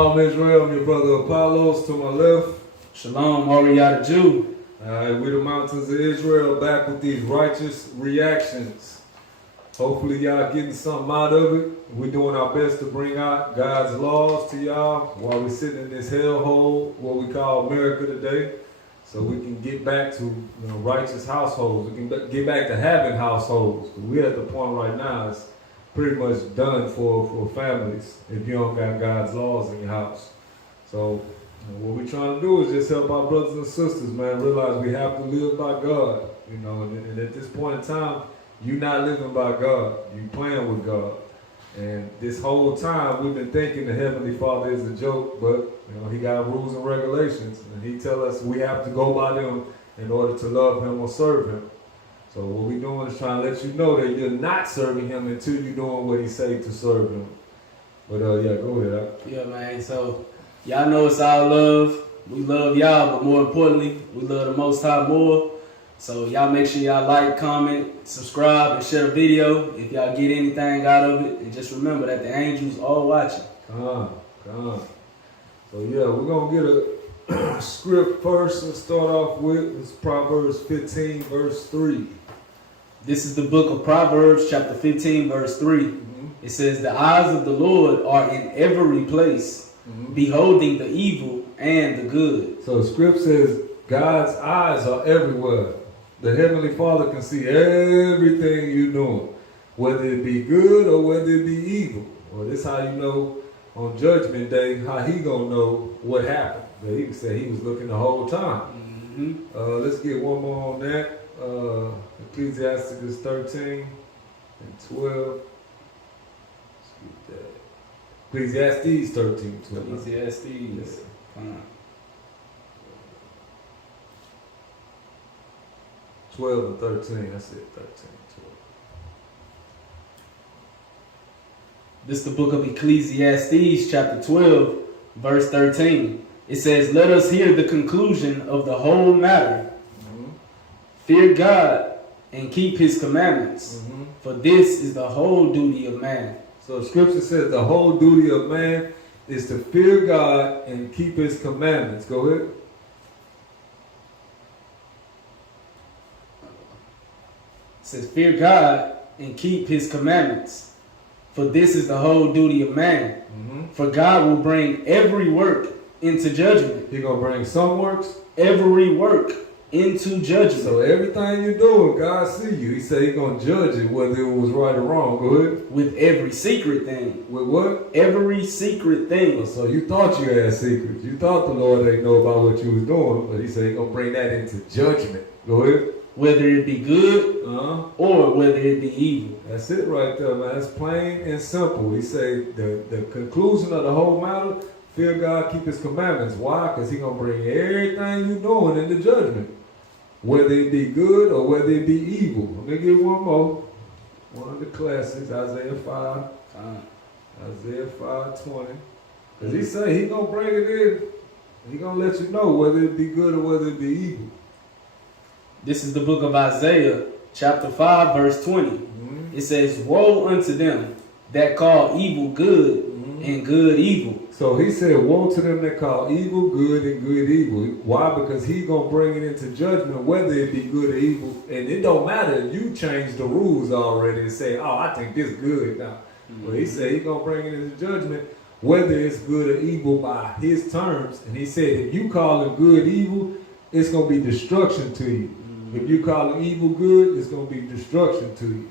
Shalom Israel, I'm your brother Apollos to my left. Shalom, Oriata Jew. Alright, we're the mountains of Israel back with these righteous reactions. Hopefully y'all getting something out of it. We're doing our best to bring out God's laws to y'all while we're sitting in this hellhole, what we call America today. So we can get back to righteous households. We can get back to having households. We're at the point right now, it's pretty much done for families if you don't got God's laws in your house. So what we're trying to do is just help our brothers and sisters, man, realize we have to live by God. And at this point in time, you're not living by God. You're playing with God. And this whole time, we've been thinking the Heavenly Father is a joke, but He got rules and regulations, and He tells us we have to go by them in order to love Him or serve Him. So what we're doing is trying to let you know that you're not serving Him until you're doing what He say to serve Him. But yeah, go ahead. Yeah, man. So y'all know it's all love. We love y'all, but more importantly, we love the Most High more. So y'all make sure y'all like, comment, subscribe, and share the video if y'all get anything out of it. And just remember that the angels are watching. Come on. So yeah, we're gonna get a script first and start off with. It's Proverbs 15, verse 3. This is the book of Proverbs, chapter 15, verse 3. Mm-hmm. It says, "The eyes of the Lord are in every place, beholding the evil and the good." So the script says God's eyes are everywhere. The Heavenly Father can see everything you're doing, whether it be good or whether it be evil. Well, this is how you know on Judgment Day how He gonna know what happened. But He said He was looking the whole time. Mm-hmm. Let's get one more on that. Ecclesiastes 13 and 12. Ecclesiastes 13, 12. Ecclesiastes. Yeah. 12 and 13. I said 13, 12. This is the book of Ecclesiastes, chapter 12, verse 13. It says, "Let us hear the conclusion of the whole matter. Fear God and keep His commandments, for this is the whole duty of man." So the scripture says the whole duty of man is to fear God and keep His commandments. Go ahead. It says, "Fear God and keep His commandments, for this is the whole duty of man. For God will bring every work into judgment." He gonna bring some works? Every work into judgment. So everything you doing, God see you. He said He gonna judge it whether it was right or wrong. Go ahead. With every secret thing. With what? Every secret thing. So you thought you had secrets. You thought the Lord didn't know about what you was doing, but He said He gonna bring that into judgment. Go ahead. Whether it be good or whether it be evil. That's it right there, man. It's plain and simple. He said the conclusion of the whole matter, fear God, keep His commandments. Why? Because He gonna bring everything you doing into judgment. Whether it be good or whether it be evil. Let me get one more. One of the classics, Isaiah 5. Isaiah 5:20. Because He say He gonna bring it in. He gonna let you know whether it be good or whether it be evil. This is the book of Isaiah, chapter 5, verse 20. It says, "Woe unto them that call evil good and good evil." So He said, woe to them that call evil good and good evil. Why? Because He gonna bring it into judgment, whether it be good or evil. And it don't matter if you change the rules already and say, oh, I think this good now. But He said He gonna bring it into judgment, whether it's good or evil by His terms. And He said, if you call it good evil, it's gonna be destruction to you. If you call it evil good, it's gonna be destruction to you.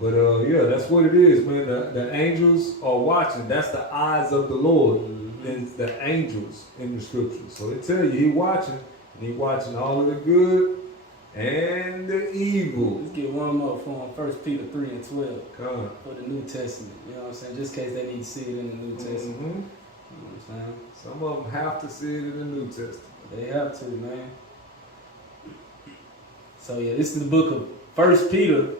But yeah, that's what it is, man. The angels are watching. That's the eyes of the Lord. It's the angels in the scriptures. So they tell you He watching, and He watching all of the good and the evil. Let's get one more for him. 1 Peter 3 and 12. Come. For the New Testament. You know what I'm saying? Just in case they need to see it in the New Testament. You know what I'm saying? Some of them have to see it in the New Testament. They have to, man. So yeah, this is the book of 1 Peter,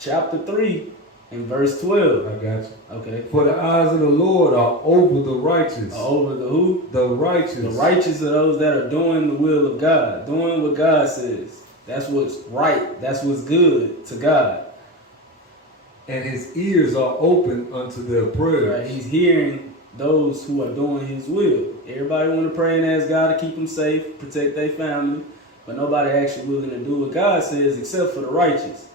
chapter 3, and verse 12. I got you. Okay. For the eyes of the Lord are over the righteous. Over the who? The righteous. The righteous are those that are doing the will of God, doing what God says. That's what's right. That's what's good to God. And His ears are open unto their prayers. Right. He's hearing those who are doing his will. Everybody want to pray and ask God to keep them safe, protect their family, but nobody actually willing to do what God says except for the righteous.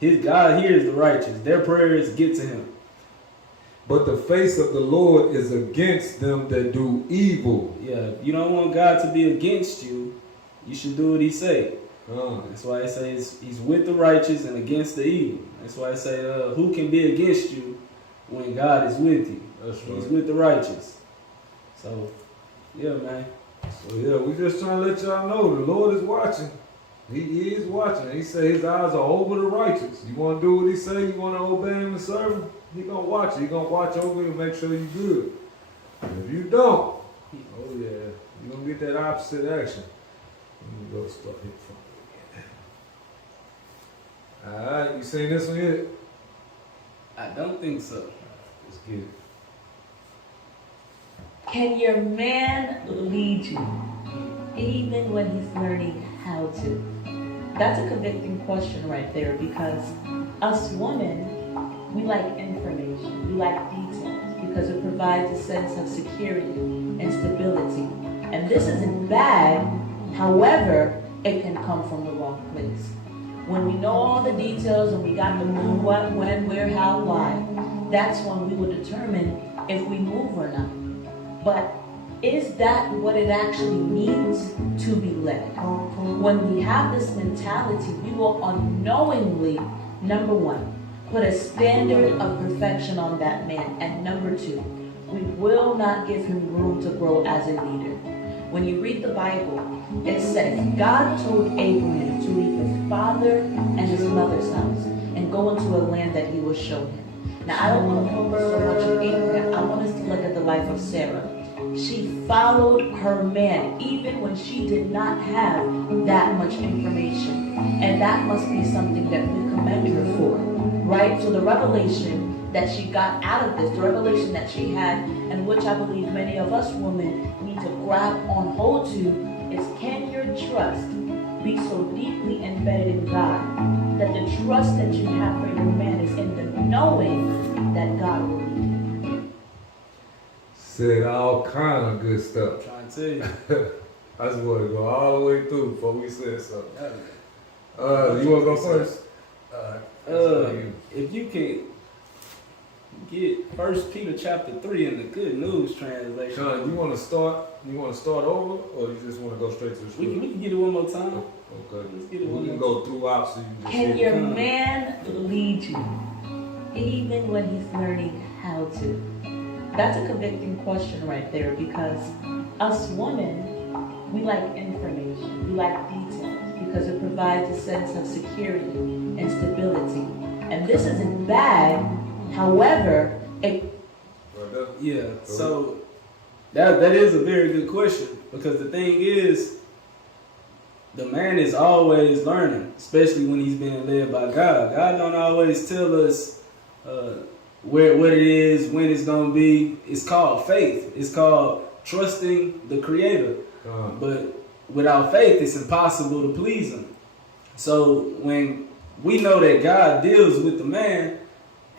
His God hears the righteous. Their prayers get to him. But the face of the Lord is against them that do evil. Yeah, you don't want God to be against you. You should do what he say. That's why it says he's with the righteous and against the evil. That's why I say, who can be against you when God is with you? That's right. He's with the righteous. So, yeah, man. So yeah, we just trying to let y'all know the Lord is watching. He is watching. He said his eyes are over the righteous. You want to do what he say? You want to obey him and serve him? He gonna watch you. He gonna watch over you and make sure you good. And if you don't, oh yeah, you gonna get that opposite action. Let me go start hitting from again. All right, you seen this one yet? I don't think so. Let's get it. Can your man lead you even when he's learning how to? That's a convicting question right there, because us women, we like information, we like details, because it provides a sense of security and stability. And this isn't bad, however, it can come from the wrong place. When we know all the details and we got the who, what, when, where, how, why, that's when we will determine if we move or not. But is that what it actually means to be led? When we have this mentality, we will unknowingly, number one, put a standard of perfection on that man. And number two, we will not give him room to grow as a leader. When you read the Bible, it says God told Abraham to leave his father and his mother's house and go into a land that he will show him. Now, I don't want to focus so much on Abraham. I want us to look at the life of Sarah. She followed her man even when she did not have that much information. And that must be something that we commend her for, right? So the revelation that she got out of this, the revelation that she had, and which I believe many of us women need to grab on hold to, is can your trust be so deeply embedded in God that the trust that you have for your man is in the knowing that God will lead you? Said all kind of good stuff. I'm trying to tell you. I just want to go all the way through before we said something. You want to go first? If you can get 1 Peter chapter 3 in the Good News translation. Sean, you want to start? You want to start over, or you just want to go straight to the script? We can get it one more time. Okay. Let's get it We one can more go throughout so you can just Can see your it. man lead you even when he's learning how to? That's a convicting question right there, because us women, we like information, we like details, because it provides a sense of security and stability. And this isn't bad, however, it... Yeah, so that is a very good question, because the thing is, the man is always learning, especially when he's being led by God. God don't always tell us what it is, when it's going to be. It's called faith. It's called trusting the Creator. But without faith, it's impossible to please Him. So when we know that God deals with the man,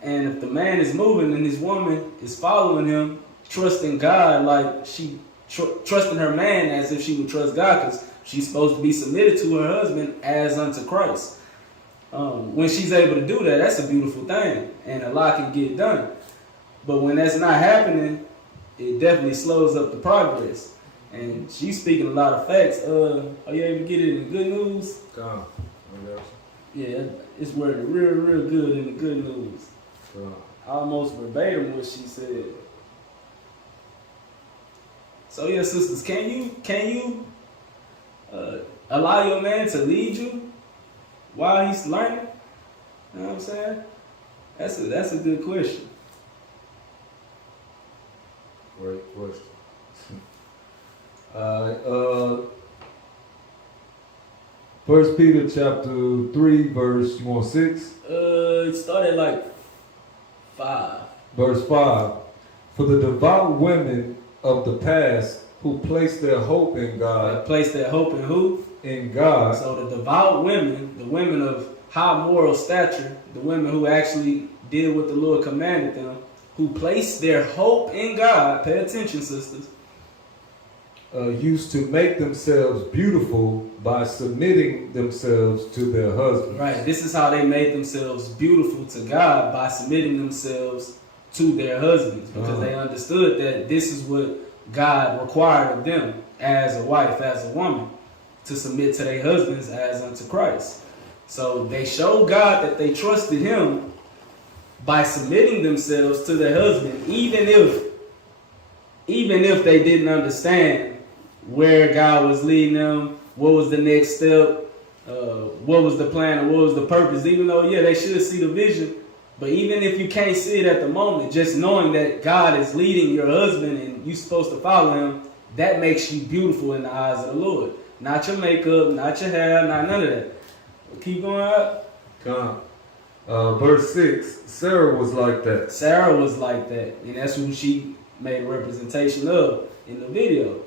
and if the man is moving and his woman is following him, trusting God like she trusting her man as if she would trust God, because she's supposed to be submitted to her husband as unto Christ. When she's able to do that, that's a beautiful thing, and a lot can get done. But when that's not happening, it definitely slows up the progress. And she's speaking a lot of facts. Are you able to get it in the Good News? Yeah, it's worded real good in the Good News. Almost verbatim what she said. So yeah, sisters, can you allow your man to lead you while he's learning? You know what I'm saying? That's a good question. Great question. 1 Peter chapter 3, verse, you want 6? It started like 5. Verse 5. For the devout women of the past who placed their hope in God. Place their hope in who? In God. So the devout women, the women of high moral stature, the women who actually did what the Lord commanded them. who place their hope in God, pay attention, sisters, used to make themselves beautiful by submitting themselves to their husbands. right? This is how they made themselves beautiful to God, by submitting themselves to their husbands, because they understood that this is what God required of them as a wife, as a woman, to submit to their husbands as unto Christ. So they showed God that they trusted him by submitting themselves to their husband, even if they didn't understand where God was leading them, what was the next step, what was the plan, and what was the purpose. Even though, yeah, they should see the vision, but even if you can't see it at the moment, just knowing that God is leading your husband and you're supposed to follow him, that makes you beautiful in the eyes of the Lord. Not your makeup, not your hair, not none of that. Keep going up. Verse 6, Sarah was like that. Sarah was like that, and that's who she made a representation of in the video.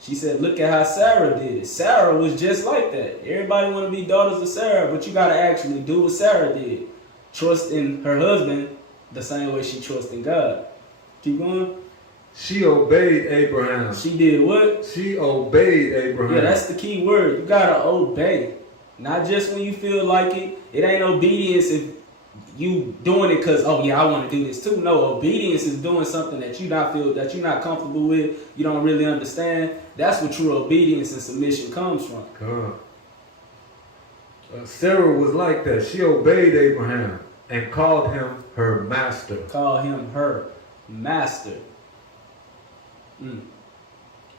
She said, look at how Sarah did it. Sarah was just like that. Everybody want to be daughters of Sarah, but you got to actually do what Sarah did. Trust in her husband the same way she trusts in God. Keep going. She obeyed Abraham. She did what? She obeyed Abraham. Yeah, that's the key word. You got to obey. Not just when you feel like it. It ain't obedience if you doing it because, oh yeah, I want to do this too. No, obedience is doing something that you're not comfortable with, you don't really understand. That's what true obedience and submission comes from. Sarah was like that. She obeyed Abraham and called him her master. Call him her master.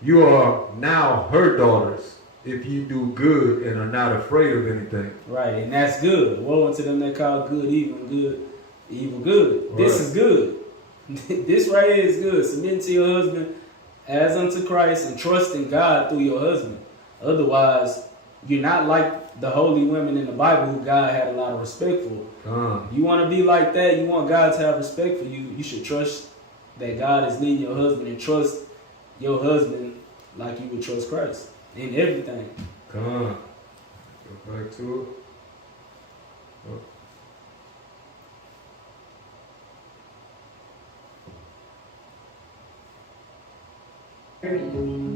You are now her daughters if you do good and are not afraid of anything. Right, and that's good. Woe unto them that call good evil good. Right. This is good. This right here is good. Submitting to your husband as unto Christ and trusting God through your husband. Otherwise, you're not like the holy women in the Bible who God had a lot of respect for. You want to be like that, you want God to have respect for you, you should trust that God is leading your husband and trust your husband like you would trust Christ in everything. Go back to it.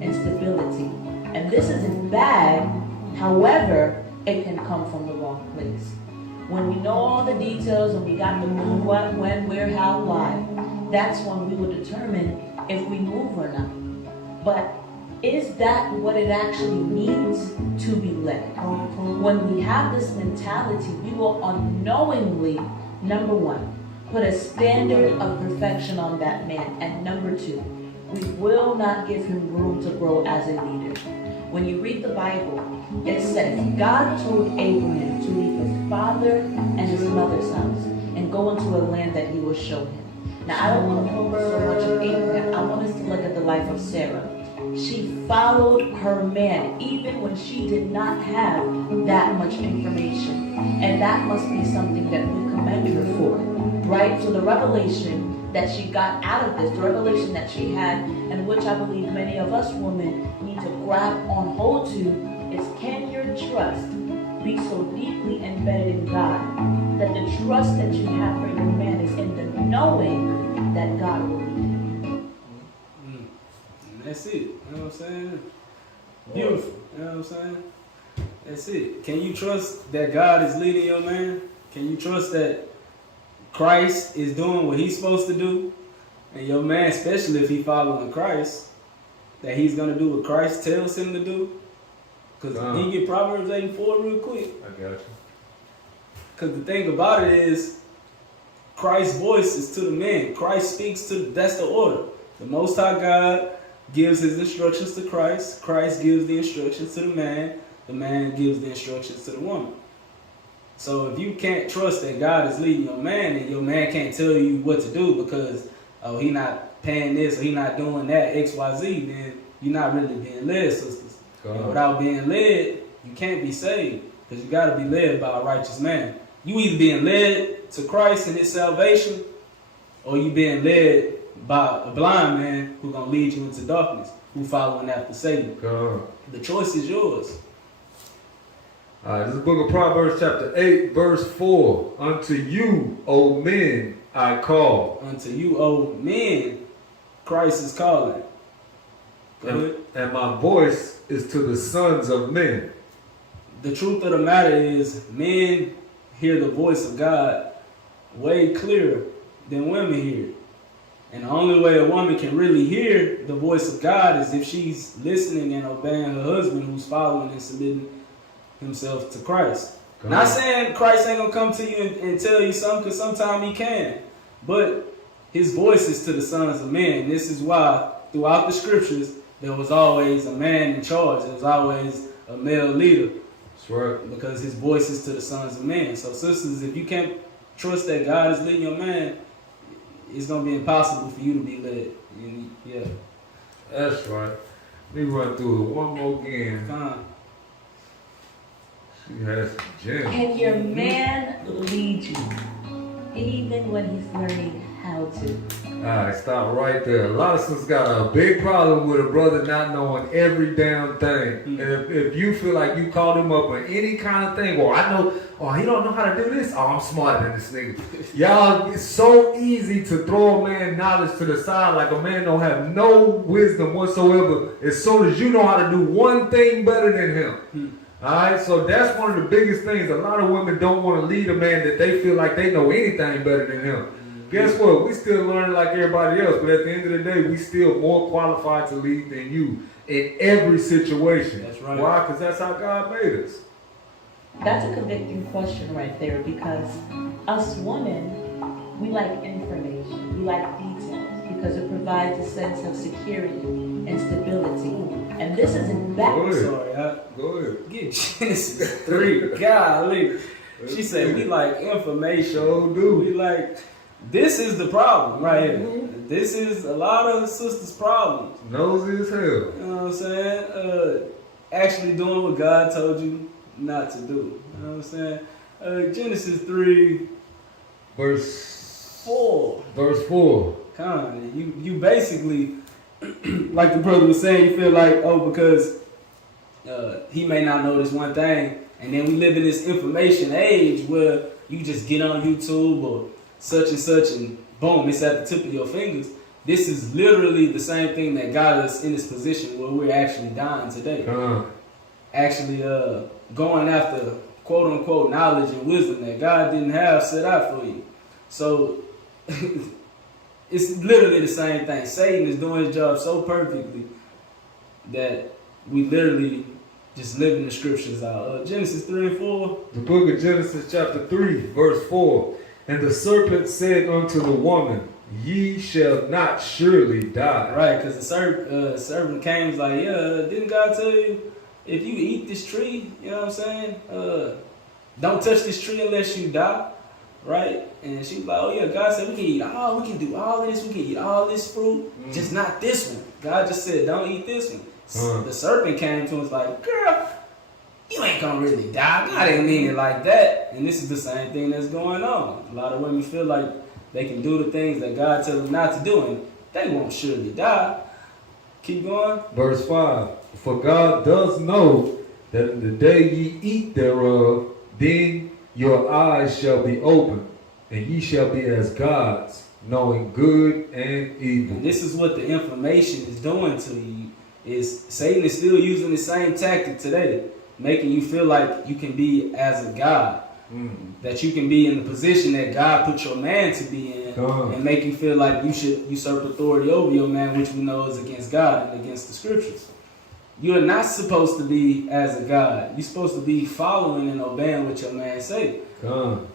And stability. And this isn't bad, however, it can come from the wrong place. When we know all the details and we got the who, what, when, where, how, why, that's when we will determine if we move or not. But is that what it actually means to be led? When we have this mentality, we will unknowingly, number one, put a standard of perfection on that man, and number two, we will not give him room to grow as a leader. When you read the Bible, it says God told Abraham to leave his father and his mother's house and go into a land that he will show him. Now, I don't want to focus so much on Abraham. I want us to look at the life of Sarah. She followed her man even when she did not have that much information. And that must be something that we commend her for, right? So the revelation that she got out of this, the revelation that she had, and which I believe many of us women need to grab on hold to, is can your trust be so deeply embedded in God that the trust that you have for your man is in the knowing that God will lead him. That's it. You know what I'm saying? Beautiful. You know what I'm saying? That's it. Can you trust that God is leading your man? Can you trust that Christ is doing what he's supposed to do? And your man, especially if he's following Christ, that he's going to do what Christ tells him to do? Because he get Proverbs 8 and 4 real quick. I got you. Because the thing about it is, Christ's voice is to the man. Christ speaks to, that's the order. The Most High God gives his instructions to Christ. Christ gives the instructions to the man gives the instructions to the woman. So if you can't trust that God is leading your man and your man can't tell you what to do because, oh, he not paying this or he not doing that, XYZ, then you're not really being led, sisters. And without being led, you can't be saved because you got to be led by a righteous man. You either being led to Christ and his salvation or you being led by a blind man who's going to lead you into darkness, who following after Satan. The choice is yours. This is the book of Proverbs chapter 8, verse 4. Unto you, O men, I call. Unto you, O men, Christ is calling. Go ahead. And my voice is to the sons of men. The truth of the matter is, men hear the voice of God way clearer than women hear it. And the only way a woman can really hear the voice of God is if she's listening and obeying her husband, who's following and submitting himself to Christ. Not saying Christ ain't gonna come to you and tell you something, because sometimes he can. But his voice is to the sons of men. This is why throughout the scriptures, there was always a man in charge. There was always a male leader. That's right. Because his voice is to the sons of men. So sisters, if you can't trust that God is leading your man, it's going to be impossible for you to be led. And yeah. That's right. Let me run through it one more again. Fine. She has some gems. Can your man lead you even when he's learning how to? Alright, stop right there. A lot of us got a big problem with a brother not knowing every damn thing. And if you feel like you called him up on any kind of thing, well, I know, oh, he don't know how to do this. Oh, I'm smarter than this nigga. Y'all, it's so easy to throw a man knowledge to the side like a man don't have no wisdom whatsoever as soon as you know how to do one thing better than him. Alright, so that's one of the biggest things. A lot of women don't want to lead a man that they feel like they know anything better than him. Guess what? We still learning like everybody else, but at the end of the day, we still more qualified to lead than you in every situation. That's right. Why? Because that's how God made us. That's a convicting question right there, because us women, we like information, we like details, because it provides a sense of security and stability. And this is in back. Go ahead. Sorry, Go ahead. get Genesis 3. Golly. She said we like information. So do. We like, this is the problem right here. This is a lot of sisters' problems. Nosy as hell. You know what I'm saying? Actually doing what God told you not to do. You know what I'm saying? Genesis 3, Verse 4. Verse 4. Come on, you basically, like the brother was saying, you feel like, oh, because he may not know this one thing, and then we live in this information age where you just get on YouTube or such and such, and boom, it's at the tip of your fingers. This is literally the same thing that got us in this position where we're actually dying today. Actually going after quote unquote knowledge and wisdom that God didn't have set out for you. So it's literally the same thing. Satan is doing his job so perfectly that we literally just living the scriptures out. Genesis 3 and 4. The book of Genesis chapter 3, verse 4. And the serpent said unto the woman, ye shall not surely die. Right, because the serpent came and was like, yeah, didn't God tell you if you eat this tree, you know what I'm saying? Don't touch this tree unless you die. Right? And she was like, oh yeah, God said we can do all this, we can eat all this fruit, just not this one. God just said, don't eat this one. The serpent came to him and was like, girl, you ain't gonna really die. God ain't mean it like that. And this is the same thing that's going on. A lot of women feel like they can do the things that God tells them not to do, and they won't surely die. Keep going. Verse 5. For God does know that in the day ye eat thereof, then your eyes shall be opened, and ye shall be as gods, knowing good and evil. And this is what the information is doing to you. Is Satan is still using the same tactic today, making you feel like you can be as a god, that you can be in the position that God put your man to be in, and make you feel like you should usurp authority over your man, which we know is against God and against the scriptures. You are not supposed to be as a god. You're supposed to be following and obeying what your man say. Go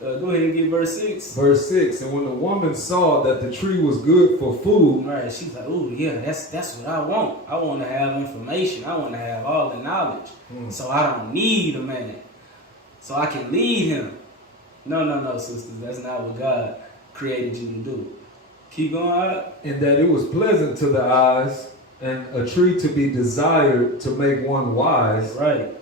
ahead and get verse 6. Verse 6. And when the woman saw that the tree was good for food. Right, she's like, oh yeah, that's what I want. I want to have information. I want to have all the knowledge. So I don't need a man. So I can lead him. No, sisters. That's not what God created you to do. Keep going out. And that it was pleasant to the eyes, and a tree to be desired to make one wise. Right.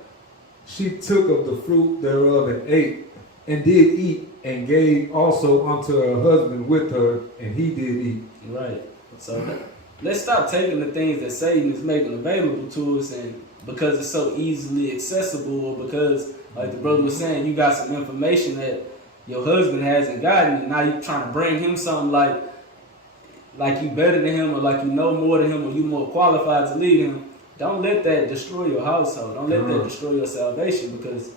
She took of the fruit thereof and ate, and did eat, and gave also unto her husband with her, and he did eat. Right. So let's stop taking the things that Satan is making available to us, and because it's so easily accessible, or because, like the brother was saying, you got some information that your husband hasn't gotten it. Now you trying to bring him something like you better than him, or like you know more than him, or you more qualified to lead him. Don't let that destroy your household. Don't let that destroy your salvation, because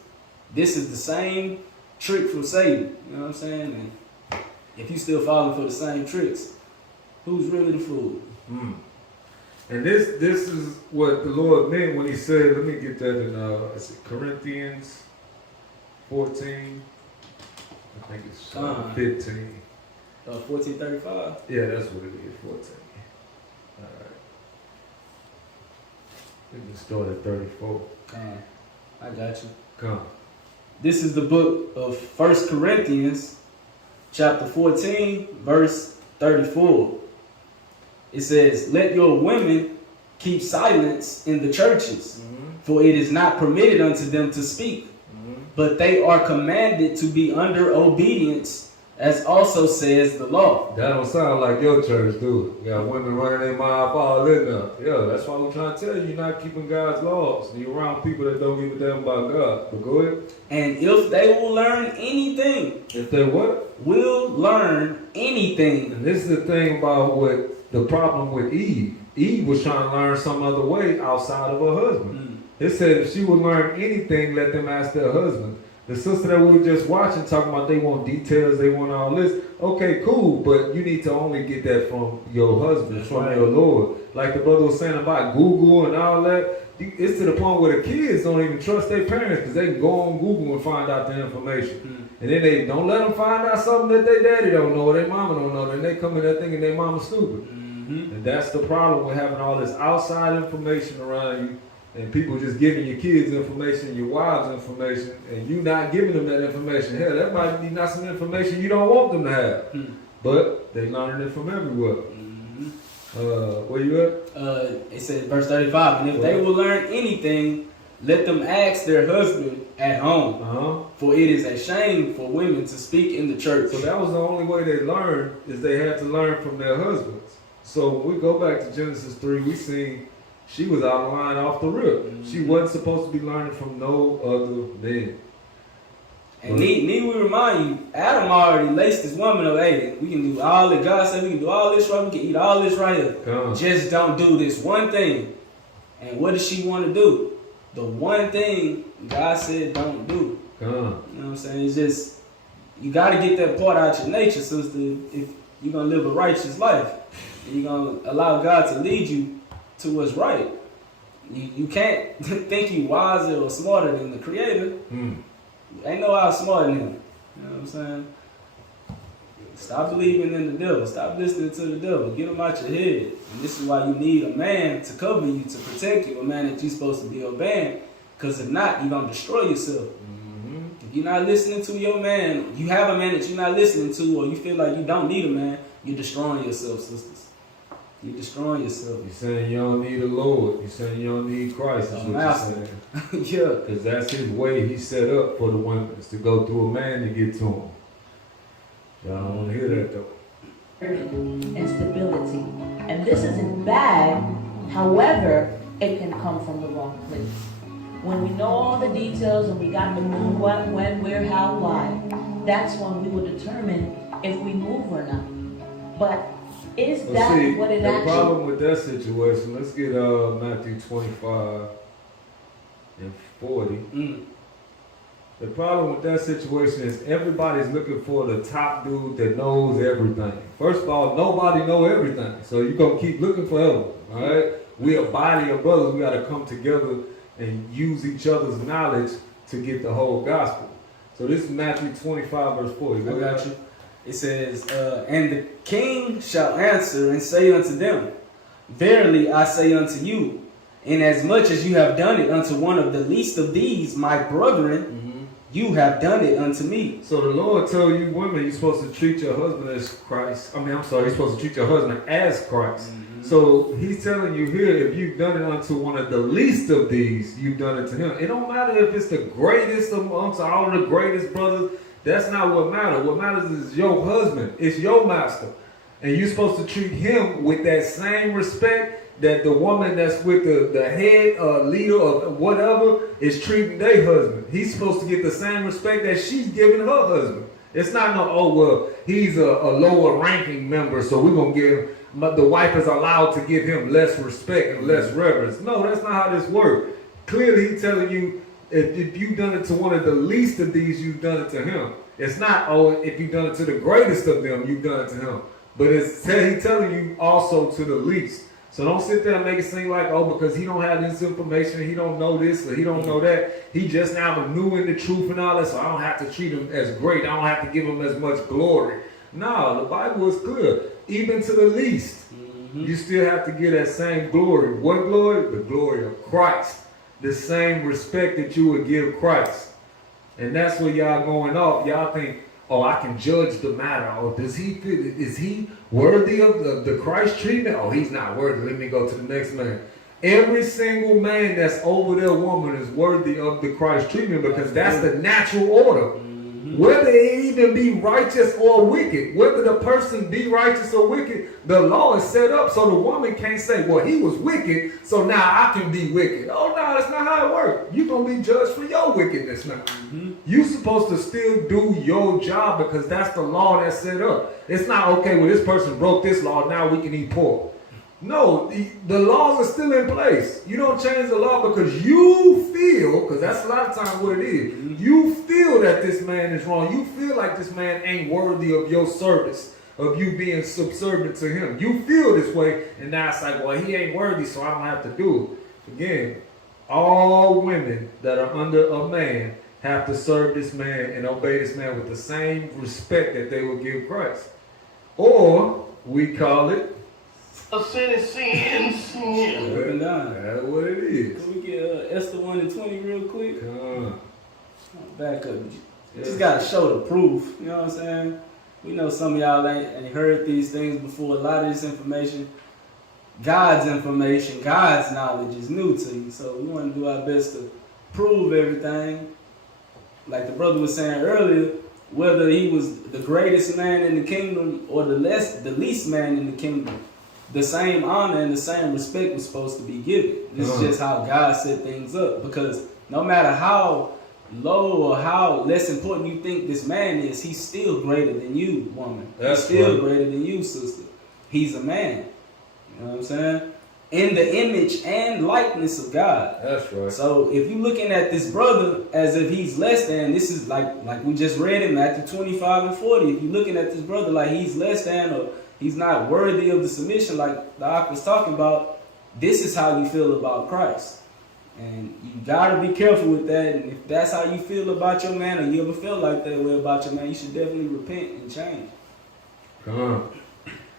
this is the same trick from Satan. You know what I'm saying? And if you still falling for the same tricks, who's really the fool? And this is what the Lord meant when he said, let me get that in is it Corinthians 14. I think it's 15. 14:35. Yeah, that's what it is, 14. All right. We can start at 34. I got you. Come. This is the book of 1 Corinthians, chapter 14, verse 34. It says, let your women keep silence in the churches, for it is not permitted unto them to speak, but they are commanded to be under obedience, as also says the law. That don't sound like your church, do it? You got women running their mouth all in there. Yeah, that's why we're trying to tell you, you're not keeping God's laws. You're around people that don't give a damn about God. But go ahead. And if they will learn anything. If they what? Will learn anything. And this is the thing about what the problem with Eve. Eve was trying to learn some other way outside of her husband. It said if she would learn anything, let them ask their husband. The sister that we were just watching talking about they want details, they want all this. Okay, cool, but you need to only get that from your husband, from your Lord. Like the brother was saying about Google and all that. It's to the point where the kids don't even trust their parents because they can go on Google and find out the information. And then they don't let them find out something that their daddy don't know or their mama don't know. Then they come in there thinking their mama's stupid. And that's the problem with having all this outside information around you. And people just giving your kids information, your wives information, and you not giving them that information. Hell, that might be not some information you don't want them to have. But they learning it from everywhere. Where you at? It says verse 35, and if they will learn anything, let them ask their husband at home. For it is a shame for women to speak in the church. So that was the only way they learned, is they had to learn from their husbands. So when we go back to Genesis 3, we seen she was out of line off the rip. She wasn't supposed to be learning from no other men. And need we remind you, Adam already laced this woman up. Hey, we can do all that God said. We can do all this right. We can eat all this right here. Just don't do this one thing. And what does she want to do? The one thing God said don't do. You know what I'm saying? It's just, you got to get that part out your nature, sister. If you're going to live a righteous life, and you're going to allow God to lead you to what's right. You can't think you wiser or smarter than the Creator. Ain't no outsmarting him. You know what I'm saying? Stop believing in the devil. Stop listening to the devil. Get him out your head. And this is why you need a man to cover you, to protect you, a man that you're supposed to be obeying. Because if not, you're going to destroy yourself. If you're not listening to your man, you have a man that you're not listening to, or you feel like you don't need a man, you're destroying yourself, sisters. You're destroying yourself. You're saying you don't need a Lord. You're saying you don't need Christ. Is what you're saying. Yeah. Because that's his way he set up for the women, is to go through a man to get to him. Y'all don't want to hear that though. And stability. And this isn't bad. However, it can come from the wrong place. When we know all the details and we got to move what, when, where, how, why, that's when we will determine if we move or not. But is that what it actually... The problem with that situation, let's get Matthew 25 and 40. The problem with that situation is everybody's looking for the top dude that knows everything. First of all, nobody know everything. So you're going to keep looking forever, all right? We a body of brothers. We got to come together and use each other's knowledge to get the whole gospel. So this is Matthew 25 verse 40. I got you. It says, and the king shall answer and say unto them, verily I say unto you, inasmuch as you have done it unto one of the least of these, my brethren, you have done it unto me. So the Lord told you women, you're supposed to treat your husband as Christ. You're supposed to treat your husband as Christ. So he's telling you here, if you've done it unto one of the least of these, you've done it to him. It don't matter if it's the greatest amongst all of the greatest brothers. That's not what matters. What matters is your husband. It's your master. And you're supposed to treat him with that same respect that the woman that's with the head leader of whatever is treating their husband. He's supposed to get the same respect that she's giving her husband. It's not no, oh, well, he's a lower ranking member, so we're going to give, but the wife is allowed to give him less respect and less reverence. No, that's not how this works. Clearly, he's telling you, if you've done it to one of the least of these, you've done it to him. It's not, oh, if you've done it to the greatest of them, you've done it to him. But he's telling you also to the least. So don't sit there and make it seem like, oh, because he don't have this information, he don't know this, or he don't know that. He just now new in the truth and all that, so I don't have to treat him as great. I don't have to give him as much glory. No, the Bible is clear. Even to the least, you still have to give that same glory. What glory? The glory of Christ. The same respect that you would give Christ. And that's where y'all going off. Y'all think, oh, I can judge the matter. Oh, is he worthy of the Christ treatment? Oh, he's not worthy. Let me go to the next man. Every single man that's over their woman is worthy of the Christ treatment because that's the natural order. Whether it even be righteous or wicked, whether the person be righteous or wicked, the law is set up so the woman can't say, well, he was wicked, so now I can be wicked. Oh, no, that's not how it works. You're going to be judged for your wickedness now. You're supposed to still do your job because that's the law that's set up. It's not, okay, well, this person broke this law, now we can eat pork. No, the laws are still in place. You don't change the law because you feel, because that's a lot of times what it is, you feel that this man is wrong. You feel like this man ain't worthy of your service, of you being subservient to him. You feel this way, and now it's like, well, he ain't worthy, so I don't have to do it. Again, all women that are under a man have to serve this man and obey this man with the same respect that they would give Christ. Or, we call it a citizen. Up and down. That's what it is. Can we get Esther 1 and 20 real quick? Back up. You just got to show the proof. You know what I'm saying? We know some of y'all ain't heard these things before. A lot of this information, God's knowledge is new to you. So we want to do our best to prove everything. Like the brother was saying earlier, whether he was the greatest man in the kingdom or the least man in the kingdom, the same honor and the same respect was supposed to be given. This is just how God set things up. Because no matter how low or how less important you think this man is, he's still greater than you, woman. He's still greater than you, sister. He's a man. You know what I'm saying? In the image and likeness of God. That's right. So if you're looking at this brother as if he's less than, this is like we just read in Matthew 25 and 40. If you're looking at this brother like he's less than or he's not worthy of the submission like the Ak was talking about, this is how you feel about Christ. And you got to be careful with that. And if that's how you feel about your man or you ever feel like that way about your man, you should definitely repent and change. Come on.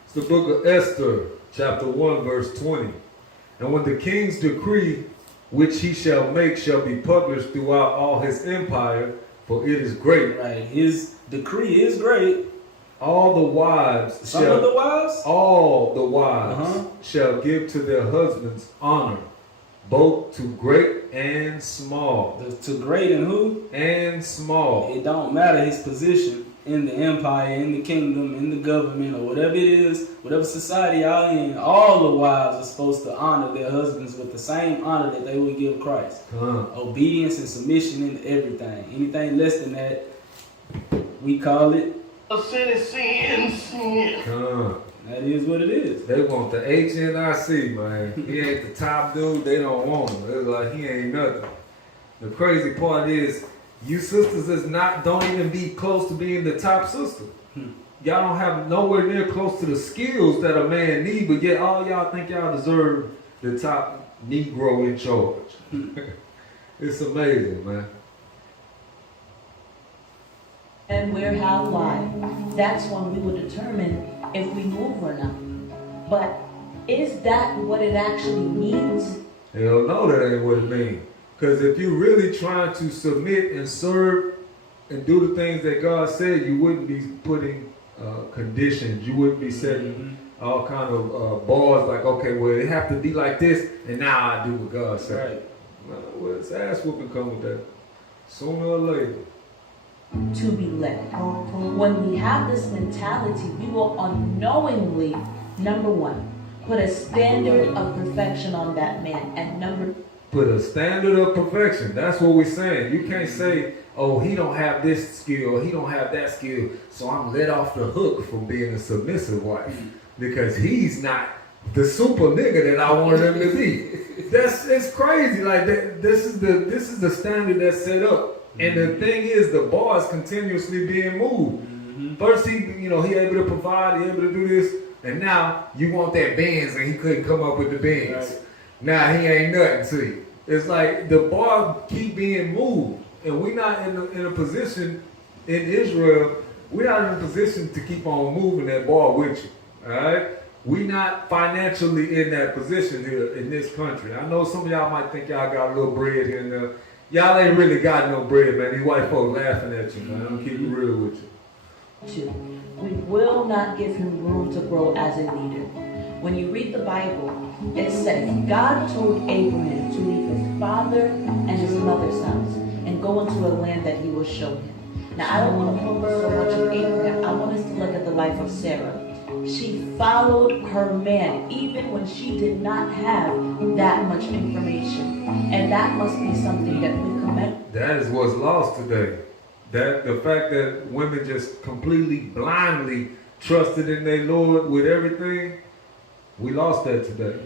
It's the book of Esther, chapter 1, verse 20. And when the king's decree, which he shall make, shall be published throughout all his empire, for it is great. Right. His decree is great. All the wives shall give to their husbands honor, both to great and small. To great and who? And small. It don't matter his position in the empire, in the kingdom, in the government, or whatever it is, whatever society y'all in, all the wives are supposed to honor their husbands with the same honor that they would give Christ. Obedience and submission in everything. Anything less than that, we call it a citizen. That is what it is. They want the HNIC, man. He ain't the top dude, they don't want him. It's like he ain't nothing. The crazy part is, you sisters don't even be close to being the top sister. Y'all don't have nowhere near close to the skills that a man need, but yet all y'all think y'all deserve the top Negro in charge. It's amazing, man. And where, how, why. That's when we will determine if we move or not. But is that what it actually means? Hell no, that ain't what it means. Because if you're really trying to submit and serve and do the things that God said, you wouldn't be putting conditions. You wouldn't be setting all kind of bars like, okay, well, it have to be like this, and now I do what God said. Right. Well, it's ass whooping come with that. Sooner or later. To be led. When we have this mentality, we will unknowingly, number one, put a standard of perfection on that man, and number put a standard of perfection. That's what we're saying. You can't say, oh, he don't have this skill, he don't have that skill, so I'm let off the hook from being a submissive wife because he's not the super nigga that I wanted him to be. It's crazy. Like this is the standard that's set up. And the thing is, the bar is continuously being moved. First, he able to provide, he able to do this, and now you want that Benz, and he couldn't come up with the Benz. Right. Now he ain't nothing to you. It's like the bar keep being moved, and we're not in a position in Israel. We're not in a position to keep on moving that bar with you. All right, we're not financially in that position here in this country. I know some of y'all might think y'all got a little bread here and there. Y'all ain't really got no bread, man. These white folks laughing at you, man. I'm keep it real with you. We will not give him room to grow as a leader. When you read the Bible, it says God told Abraham to leave his father and his mother's house and go into a land that he will show him. Now, I don't want to focus so much on Abraham. I want us to look at the life of Sarah. She followed her man even when she did not have that much information. And that must be something that we commend. That is what's lost today. That the fact that women just completely blindly trusted in their Lord with everything, we lost that today.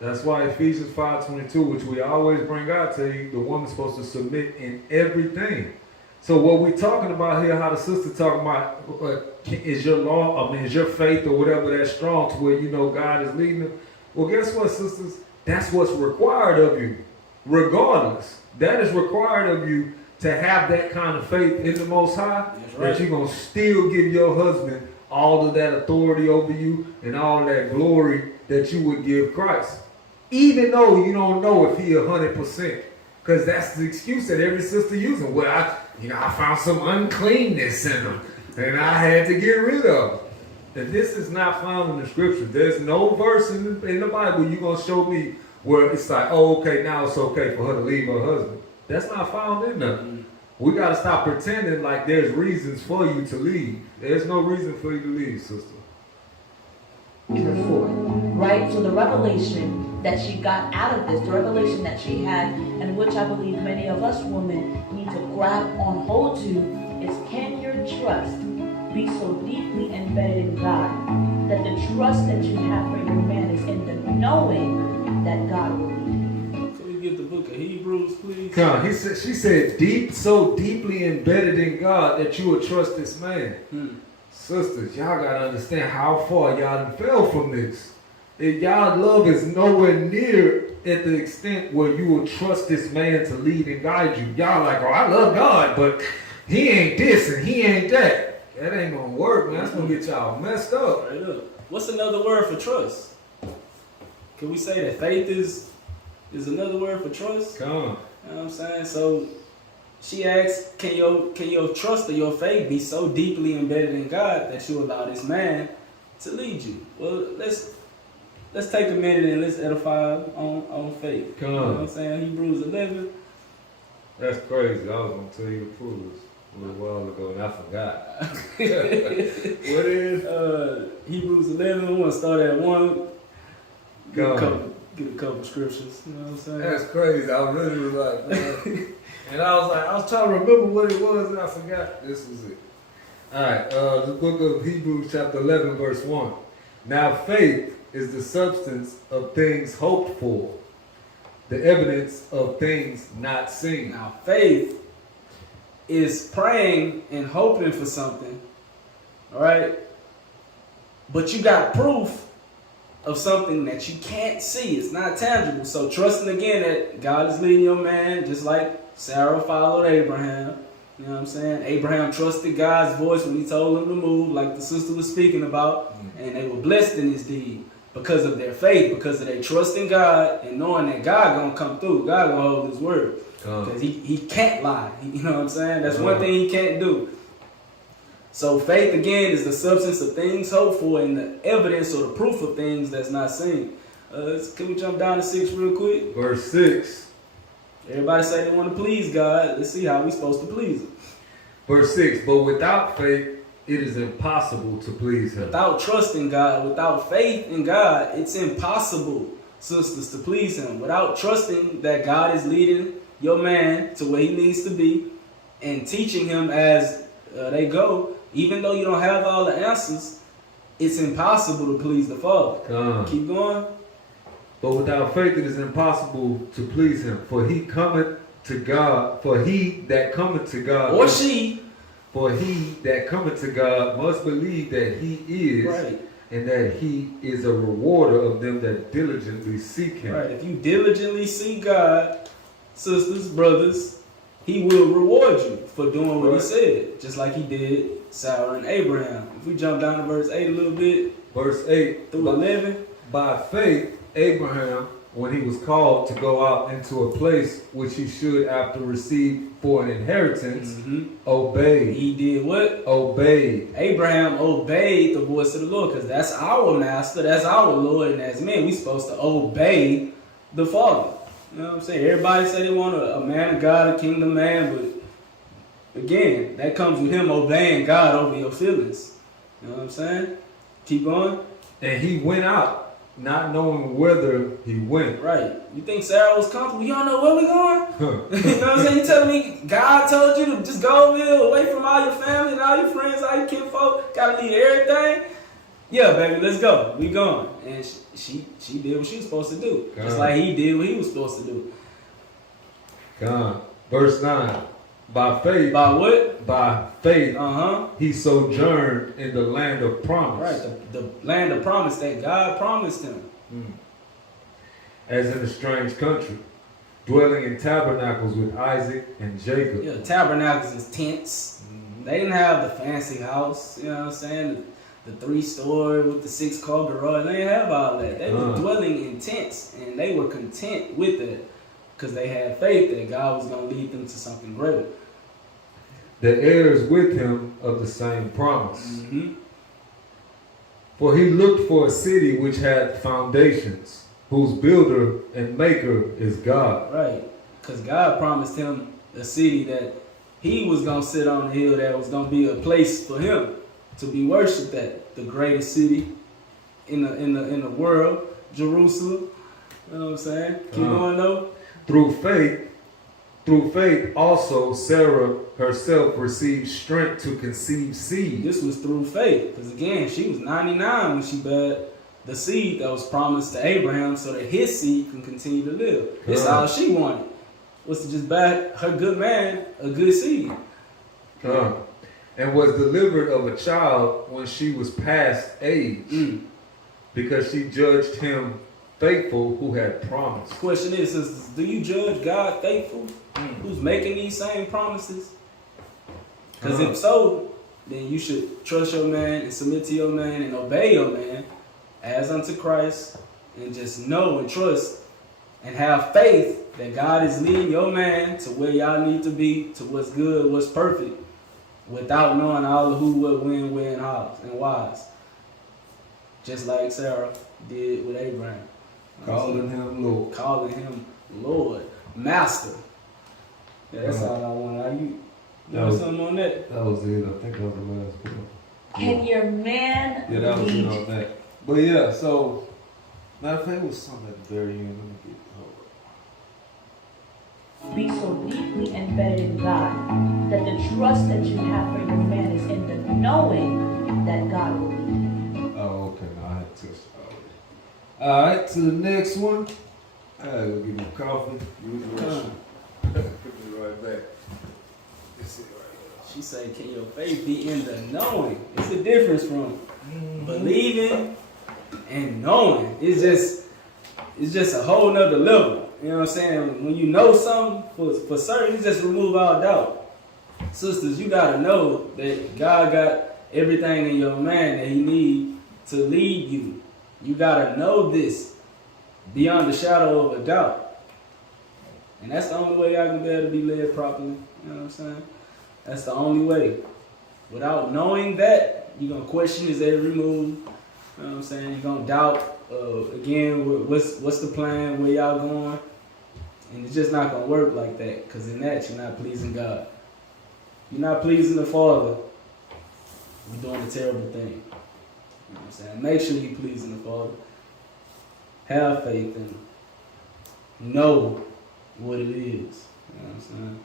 That's why Ephesians 5:22, which we always bring out to you, the woman's supposed to submit in everything. So what we're talking about here, how the sister talking about, is your law, is your faith or whatever that strong to where you know God is leading them? Well, guess what, sisters? That's what's required of you, regardless. That is required of you to have that kind of faith in the Most High, that you're going to still give your husband all of that authority over you and all that glory that you would give Christ. Even though you don't know if he 100%. Because that's the excuse that every sister using. Well, I found some uncleanness in him, and I had to get rid of him. And this is not found in the scripture. There's no verse in the Bible you're going to show me where it's like, oh, okay, now it's okay for her to leave her husband. That's not found in there. We got to stop pretending like there's reasons for you to leave. There's no reason for you to leave, sister. Before, right? So the revelation that she got out of this, the revelation that she had, and which I believe many of us women need to grab on hold to, is can your trust be so deeply embedded in God that the trust that you have for your man is in the knowing that God will lead you? Can we get the book of Hebrews, please? Come on, she said, so deeply embedded in God that you would trust this man. Sisters, y'all got to understand how far y'all done fell from this. If y'all love is nowhere near at the extent where you will trust this man to lead and guide you. Y'all like, oh, I love God, but he ain't this and he ain't that. That ain't going to work, man. That's going to get y'all messed up. Right up. What's another word for trust? Can we say that faith is another word for trust? Come on. You know what I'm saying? So she asks, can your trust or your faith be so deeply embedded in God that you allow this man to lead you? Well, let's take a minute and let's edify on faith. Come on. You know what I'm saying? Hebrews 11. That's crazy. I was going to tell you the proof a little while ago and I forgot. What is? Hebrews 11. I want to start at 1. Get a couple scriptures. You know what I'm saying? That's crazy. I really was like, man. And I was trying to remember what it was and I forgot. This was it. All right, the book of Hebrews chapter 11 verse 1. Now faith is the substance of things hoped for, the evidence of things not seen. Now faith is praying and hoping for something, all right? But you got proof of something that you can't see. It's not tangible. So trusting again that God is leading your man, just like Sarah followed Abraham. You know what I'm saying? Abraham trusted God's voice when he told him to move, like the sister was speaking about, and they were blessed in his deed because of their faith, because of their trust in God and knowing that God gonna come through. God gonna hold his word. Because he can't lie. You know what I'm saying? That's one thing he can't do. So faith again is the substance of things hoped for and the evidence or the proof of things that's not seen. Can we jump down to 6 real quick? Verse 6. Everybody say they want to please God. Let's see how we supposed to please him. Verse 6. But without faith, it is impossible to please him. Without trust in God, without faith in God, it's impossible sisters, to please him without trusting that God is leading your man to where he needs to be and teaching him as they go. Even though you don't have all the answers, it's impossible to please the Father. Keep going. But without faith it is impossible to please him. For he cometh to God, for he that cometh to God, or she, for he that cometh to God must believe that he is, right, and that he is a rewarder of them that diligently seek him. Right. If you diligently seek God, sisters, brothers, he will reward you for doing what he said, just like he did Sarah and Abraham. If we jump down to verse 8 a little bit, Verse 8 through 11. By faith, Abraham, when he was called to go out into a place which he should after receive for an inheritance, obeyed. He did what? Obeyed. Abraham obeyed the voice of the Lord, because that's our master, that's our Lord, and as men, we're supposed to obey the Father. You know what I'm saying? Everybody say they want a man of God, a kingdom man, but again, that comes with him obeying God over your feelings. You know what I'm saying? Keep going. And he went out, not knowing whither he went. Right. You think Sarah was comfortable? You don't know where we going? You know what I'm saying? You telling me God told you to just go over here, away from all your family and all your friends, all your kinfolk, gotta leave everything? Yeah, baby, let's go. We going. And she did what she was supposed to do. God. Just like he did what he was supposed to do. God. Verse 9. By faith. By what? By faith. He sojourned in the land of promise. Right, the land of promise that God promised him. As in a strange country, dwelling in tabernacles with Isaac and Jacob. Yeah, tabernacles is tents. They didn't have the fancy house, you know what I'm saying? The 3-story with the 6-car garage. They didn't have all that. They were dwelling in tents, and they were content with it because they had faith that God was going to lead them to something greater. The heirs with him of the same promise. For he looked for a city which had foundations, whose builder and maker is God. Right, because God promised him a city that he was going to sit on the hill, that was going to be a place for him to be worshipped at, the greatest city in the world, Jerusalem. You know what I'm saying? Keep going though. Through faith also Sarah herself received strength to conceive seed. This was through faith, because again, she was 99 when she bare the seed that was promised to Abraham, so that his seed can continue to live. That's all she wanted, was to just bear her good man a good seed. And was delivered of a child when she was past age, because she judged him faithful who had promised. Question is, sisters, do you judge God faithful, who's making these same promises? Because if so, then you should trust your man and submit to your man and obey your man as unto Christ, and just know and trust and have faith that God is leading your man to where y'all need to be, to what's good, what's perfect, without knowing all the who, what, when, where, and how, and whys. Just like Sarah did with Abraham. Calling him Lord. Calling him Lord. Master. Yeah, that's all I want. Are you know something on that? That was it. I think that was the last one. Can your man Yeah, that was lead it on that. But yeah, so matter of fact, it was something at the very end. Let me get be so deeply embedded in God that the trust that you have for your man is in the knowing that God will lead him. Oh, okay. No, I had to touch it already. All right, to the next one. I gotta go get my coffee. Put me right back. Let's see right here. She said, can your faith be in the knowing? It's the difference from believing and knowing. It's just a whole nother level. You know what I'm saying? When you know something for certain, you just remove all doubt. Sisters, you gotta know that God got everything in your man that he need to lead you. You gotta know this beyond the shadow of a doubt. And that's the only way I can be able to be led properly. You know what I'm saying? That's the only way. Without knowing that, you're going to question his every move. You know what I'm saying? You're going to doubt, again, what's the plan, where y'all going. And it's just not going to work like that, because in that, you're not pleasing God. You're not pleasing the Father. You're doing a terrible thing. You know what I'm saying? Make sure you're pleasing the Father. have faith and know what it is. You know what I'm saying?